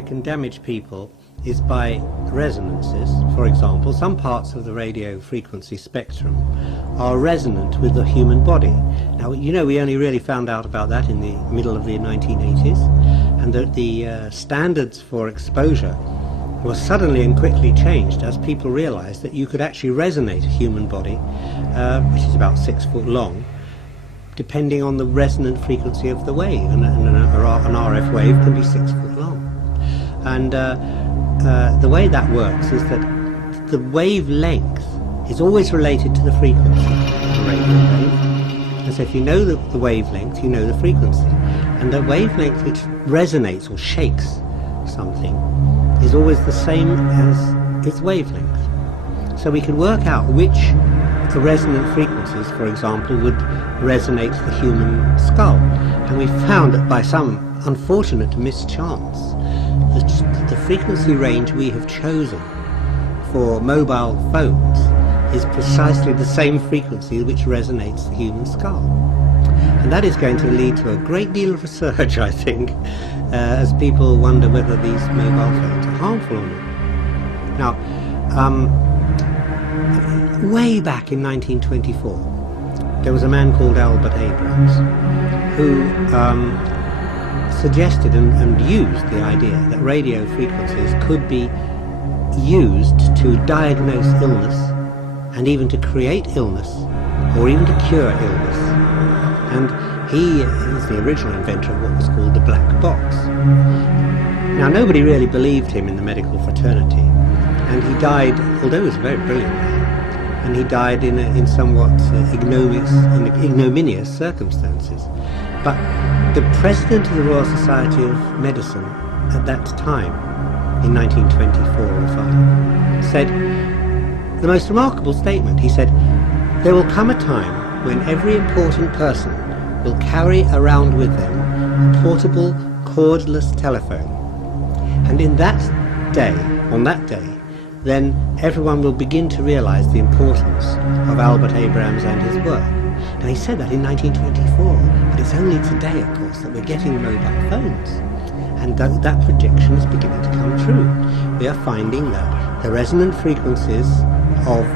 they can damage people is by resonances. For example, some parts of the radio frequency spectrum are resonant with the human body. Now, you know, we only really found out about that in the middle of the 1980s, and that the standards for exposure was suddenly and quickly changed as people realized that you could actually resonate a human body, which is about 6 foot long, depending on the resonant frequency of the wave, and an RF wave can be 6 foot long. And the way that works is that the wavelength is always related to the frequency of the radio wave. And so if you know the wavelength, you know the frequency. And the wavelength which resonates or shakes something is always the same as its wavelength. So we can work out which the resonant frequencies, for example, would resonate the human skull. And we found that by some unfortunate mischance, the frequency range we have chosen for mobile phones is precisely the same frequency which resonates the human skull. And that is going to lead to a great deal of research, I think, as people wonder whether these mobile phones are harmful or not. Now, way back in 1924, there was a man called Albert Abrams who suggested and used the idea that radio frequencies could be used to diagnose illness and even to create illness or even to cure illness. And he is the original inventor of what was called the black box. Now, nobody really believed him in the medical fraternity, and he died, although he was a very brilliant man, and he died in somewhat ignominious circumstances. But the president of the Royal Society of Medicine at that time, in 1924 or 5, said the most remarkable statement. He said, "There will come a time when every important person will carry around with them a portable cordless telephone. And in that day, on that day, then everyone will begin to realize the importance of Albert Abrams and his work." Now, he said that in 1924, but it's only today, of course, that we're getting mobile phones. And that prediction is beginning to come true. We are finding that the resonant frequencies of